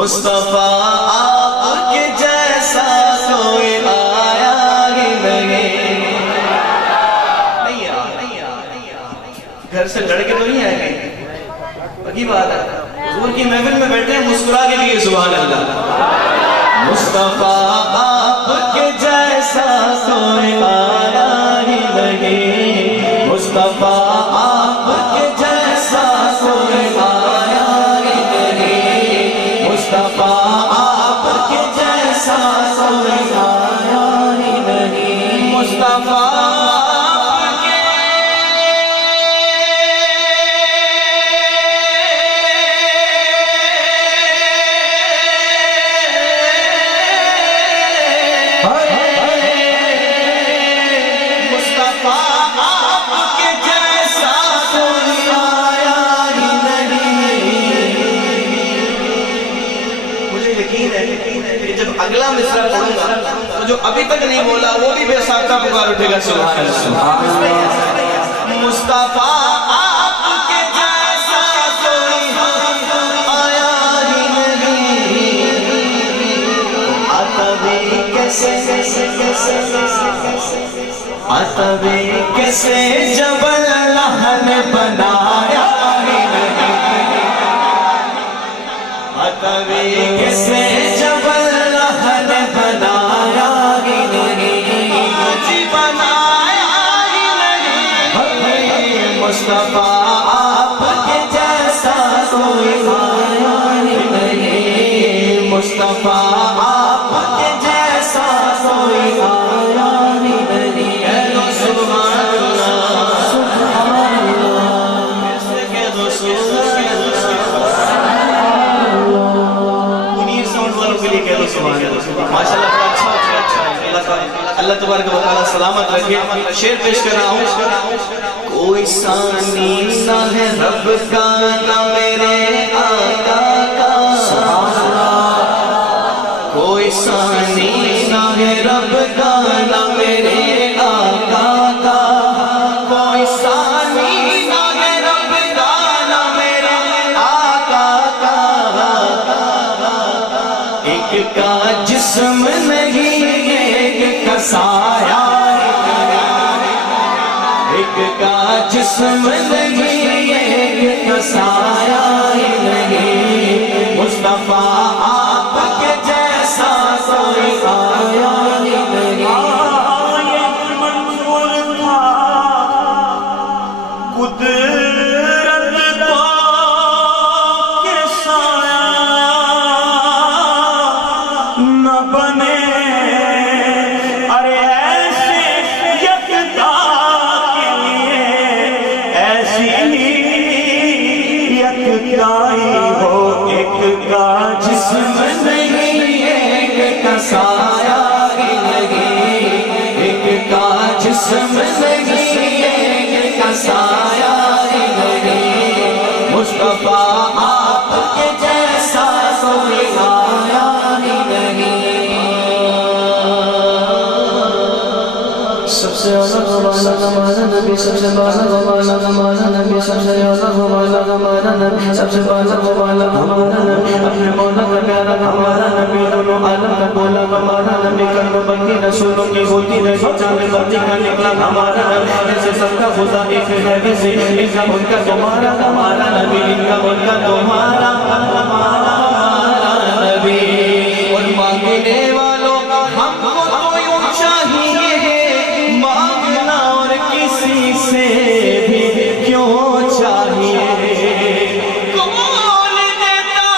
مصطفیٰ آپ کے جیسا کوئی آیا ہی نہیں. گھر سے لڑ کے تو نہیں آئے گئے، پکی بات ہے. حضور کی محفل میں بیٹھے ہیں، مسکرا کے لیے سبحان اللہ. مصطفیٰ آپ کے جیسا کوئی آیا ہی نہیں، مصطفیٰ آپ کے جیسا کوئی آیا ہی نہیں، مصطفیٰ آپ کے جیسا کوئی آیا ہی نہیں. مصطفیٰ اگلا مصرع پڑھوں گا تو جو ابھی تک نہیں بولا وہ بھی بے ساختہ پکار اٹھے گا سبحان اللہ. مصطفیٰ آپ کے جیسا کوئی آیا ہی نہیں، عتبی کیسے عتبی کیسے جبل اللہ نے بنایا ہی نہیں، عتبی کیسے جبل بنایا ہی نہیں، جی بنایا ہی نہیں. مصطفیٰ آپ کے جیسا کوئی آیا ہی نہیں، مصطفیٰ آپ کے جیسا کوئی آیا ہی نہیں. کہہ دو سبحان اللہ، سبحان اللہ، کیسے کہہ دو سبحان اللہ. انہی ساؤنڈ والوں کے لیے کہہ دو سبحان اللہ. ماشاءاللہ بڑا اچھا ہے. اللہ تبارک و تعالیٰ سلامت رکھے. شعر پیش کر رہا ہوں. کوئی ثانی نہ ہے رب کا نہ میرے آقا کا، کوئی ثانی نہ ہے رب کا نہ میرے آقا کا، کوئی ثانی نہ ہے رب کا نہ میرے آقا کا. ایک کا جسم نہیں ایک کا سایہ، ایک کا جسم نہیں ایک کا سایہ ہی نہیں، مصطفیٰ آپ کے جیسا کوئی آیا ہی نہیں. یہ منظور تھا قدرت کو کہ سایہ نہ بنے، ارے ایسے یکتا کے لیے ایسی یکتائی ہو. ایک کا جسم نہیں ایک کا سایہ ہی نہیں، ایک کا جسم نہیں ایک کا سایہ ہی نہیں، مصطفیٰ آپ کے جیسا کوئی آیا ہی نہیں. سب سے الگ والا ہمارا نبی، سب سے بالغ والا ہمارا نبی، سب سے الگ والا ہمارا نبی، سب سے بالغ والا ہمارا نبی، اپنے مولا کا پیارا ہمارا نبی، دونوں عالم کا بولا ہمارا نبی، کرم بندی رسولوں کی ہوتی رہی چاند بندی کا نکلا ہمارا نبی. جیسے سب کا خدا ایک ہے ویسے ان کا ان کا تمہارا ہمارا نبی، ان کا ان کا تمہارا ہمارا نبی. اور مانگنے والوں ہم کو تو یوں چاہیے مانگنا اور کسی سے بھی کیوں چاہیے. کون دیتا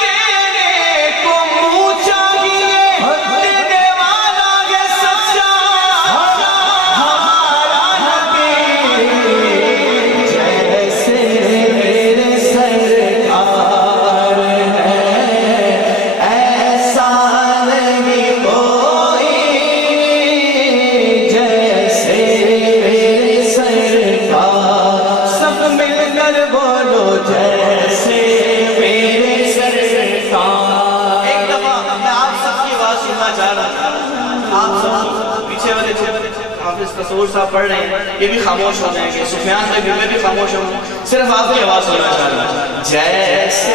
تیرے کو منہ چاہیے، دینے والا یہ سچا ہمارا نبی. جیسے میرے سرکار ہے ایسا نہیں کوئی، جیسے میرے سرکار. سب مل کر بولو جیسے میرے سرکار. ایک دفعہ میں آپ سب کی آواز سننا چاہ رہا تھا. آپ سب پیچھے والے حافظ تصور صاحب پڑھ رہے ہیں، یہ بھی خاموش ہو جائیں گے. سفیان بھائی میں بھی خاموش ہوں، صرف آپ کی آواز سننا چاہ رہا ہوں. جیسے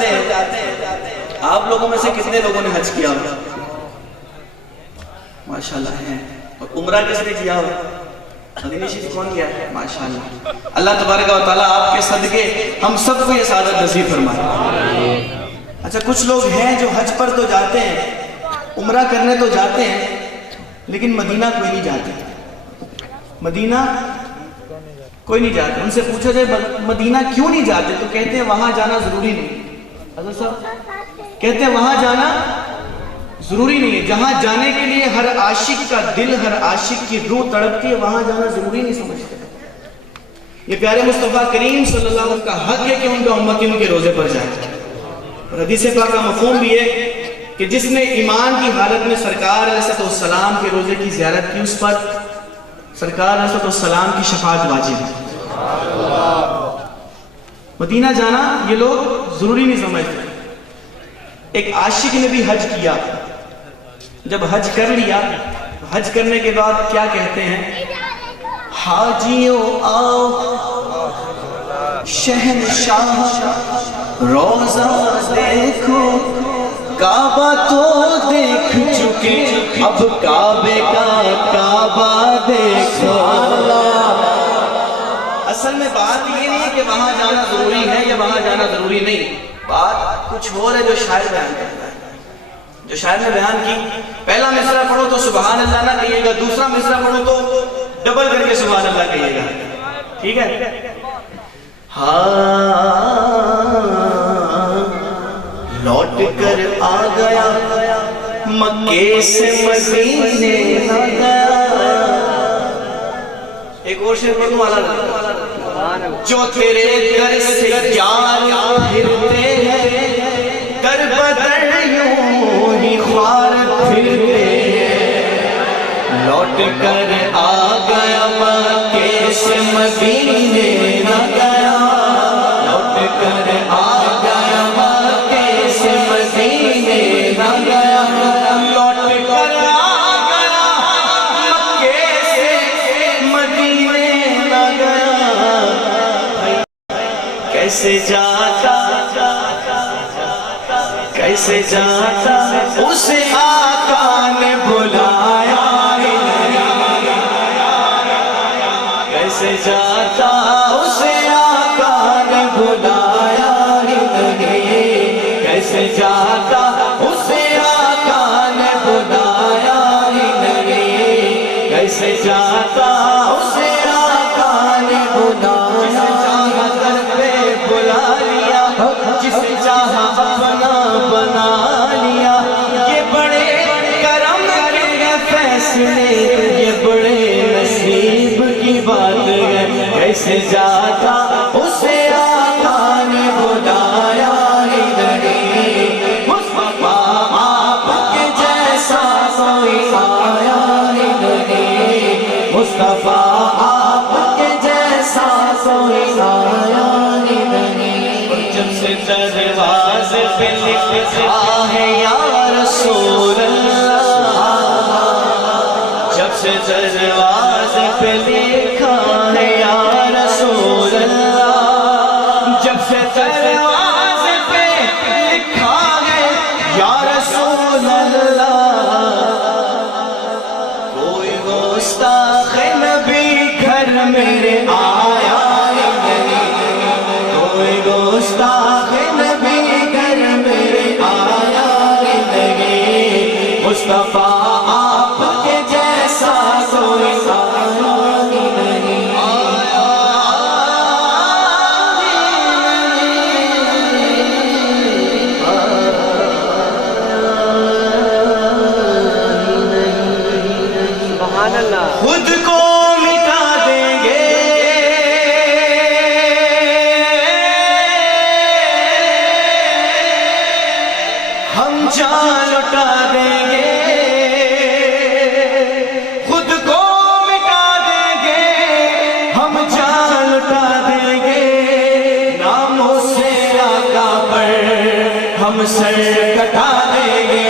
جاتے ہیں. آپ لوگوں میں سے کتنے لوگوں نے حج کیا ہو؟ ماشاءاللہ ہیں. اور عمرہ کس نے کیا ہو؟ مدینہ شریف کون کیا ہے؟ ماشاءاللہ. اللہ تبارک و تعالیٰ آپ کے صدقے ہم سب کو یہ سعادت نصیب فرمائے. اچھا کچھ لوگ ہیں جو حج پر تو جاتے ہیں, عمرہ کرنے تو جاتے ہیں, لیکن مدینہ کوئی نہیں جاتے. مدینہ کوئی نہیں جاتے. ان سے پوچھا جائے مدینہ کیوں نہیں جاتے تو کہتے ہیں وہاں جانا ضروری نہیں. حضرت صاحب کہتے ہیں وہاں جانا ضروری نہیں ہے. جہاں جانے کے لیے ہر عاشق کا دل, ہر عاشق کی روح تڑپتی ہے, وہاں جانا ضروری نہیں سمجھتے. یہ پیارے مصطفیٰ کریم صلی اللہ علیہ وسلم کا حق ہے کہ ان کا امتی ان کے روزے پر جائے. اور حدیث پاک کا مفہوم بھی ہے کہ جس نے ایمان کی حالت میں سرکار علیہ السلام کے روزے کی زیارت کی, اس پر سرکار علیہ السلام کی شفاعت واجب ہے. مدینہ جانا یہ لوگ ضروری نہیں سمجھتے. ایک عاشق نے بھی حج کیا. جب حج کر لیا, حج کرنے کے بعد کیا کہتے ہیں؟ حاجیوں آؤ شہنشاہ روزہ دیکھو, کعبہ تو دیکھ چکے, اب کعبے کا کعبہ دیکھو. اصل میں بات یہ نہیں ہے کہ وہاں جانا ضروری ہے یا وہاں جانا ضروری نہیں. بات کچھ اور ہے جو شاعر بیان کرتا ہے. جو شاعر نے بیان کی, پہلا مصرع پڑھو تو سبحان اللہ نہ کہیے گا, دوسرا مصرع پڑھو تو ڈبل کر کے سبحان اللہ کہیے گا. ٹھیک ہے؟ ہاں لوٹ کر آ گیا مکے سے مدینے آ گیا. ایک اور شعر پڑھوں والا, جو تیرے در سے یار پھرتے ہیں, در بدر یوں ہی خوار پھرتے ہیں. لوٹ کر آ گیا مکے سے مدینے آ گیا, لوٹ کر آ گیا مکے سے مدینے آ گیا, لوٹ کر آ گیا مکے سے مدینے آ گیا. کیسے جاتا کیسے جاتا اسے آقا نے بلایا, کیسے جاتا اسے آقا نے بلایا ہی نہیں, کیسے جاتا اسے آقا نے بلایا ہی نہیں, کیسے جاتا اسے آقا نے بلایا. جسے چاہا اپنا بنا لیا, یہ بڑے کرم کے فیصلے, یہ بڑے نصیب کی بات ہے. کیسے جاتا اسے آقا نے بلایا ہی نہیں, مصطفیٰ آپ کے جیسا کوئی آیا ہی نہیں, مصطفیٰ آپ کے جیسا کوئی آیا ہی نہیں. جب سے دروازے پہ لکھا ہے یا رسول اللہ, جب سے دروازے پہ لکھا ہے یا رسول اللہ, جب سے دروازے پہ لکھا ہے یا رسول اللہ, کوئی گستاخ نبی گھر میرے آیا نہیں, کوئی گستاخ نبی گھر میرے آیا ہی نہیں, مصطفیٰ آپ کے جیسا کوئی آیا ہی نہیں. سبحان اللہ. خود کو مٹا دیں گے ہم, جان لٹا دیں گے, خود کو مٹا دیں گے ہم, جان لٹا دیں گے, ناموں سے آقا پر ہم سر کٹا دیں گے.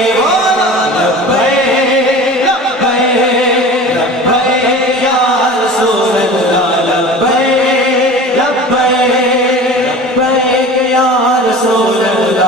رسول اللہ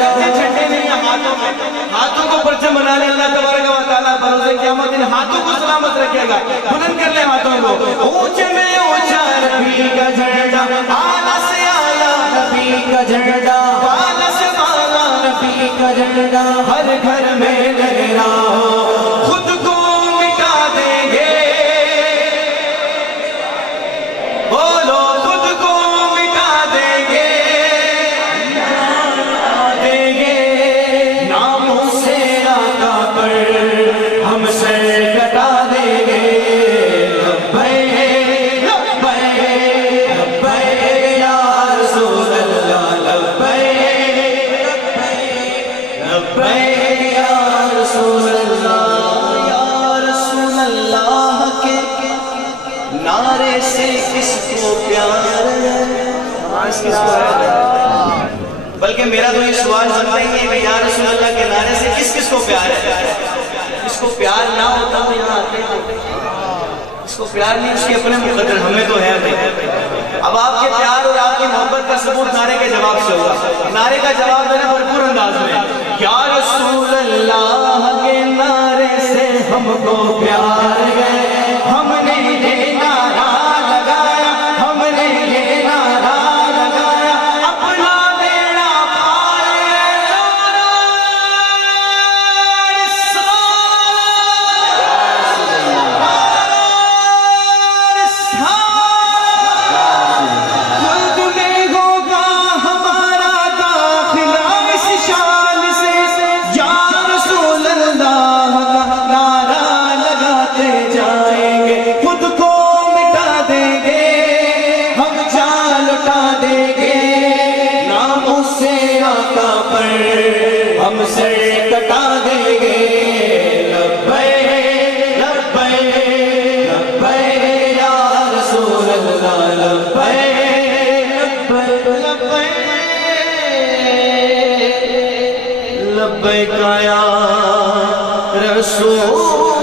ایسے چھٹے نہیں ہیں ہاتھوں میں، ہاتھوں کو پرچم بنا لے اللہ تبارک و تعالیٰ بروز قیامت ان ہاتھوں کو سلامت رکھے گا. بلند کر لے ہاتھوں کو. اونچے میں اونچا نبی کا جھنڈا، اعلیٰ سے اعلیٰ نبی کا جھنڈا، بالا سے بالا نبی کا جھنڈا، ہر گھر میں لہرا ہو. خود کو مٹا دیں گے، بولو خود کو مٹا دیں گے، دیں گے ناموں سے آقا پر ہم سر کٹا دیں گے. لبیک لبیک لبیک یا رسول اللہ، لبیک لبیک یا رسول اللہ. یا رسول اللہ کے نعرے سے کس کو پیار ہے؟ بلکہ میرا تو یہ سوال بنتا ہی ہے کہ یا رسول اللہ کے نعرے سے کس کس کو پیار ہے؟ اس کو پیار نہ ہوتا تو یہاں آتے ہیں. اس کو پیار نہیں، اس کے اپنے مقدر، ہمیں تو ہے بھائی. اب آپ کے پیار اور آپ کی محبت کا ثبوت نعرے کے جواب سے ہوگا. نعرے کا جواب دینا بھرپور انداز میں. یا رسول اللہ کے نعرے سے ہم کو پیار ہے، ہم نے یہ نعرہ لگایا، ہم نے یہ نعرہ لگایا، اپنا بیڑا پار ہے خود میں ہوگا ہمارا داخلہ اس شان سے. یا رسول اللہ کا نعرہ لگاتے جائیں گے، خود کو مٹا دیں گے، ہم جان لٹا دیں گے ناموں سے آقا پر ہم سر کٹا دیں گے. لبیک لبیک لبیک یا رسول اللہ، لبیک لبیک لبیک یا رسول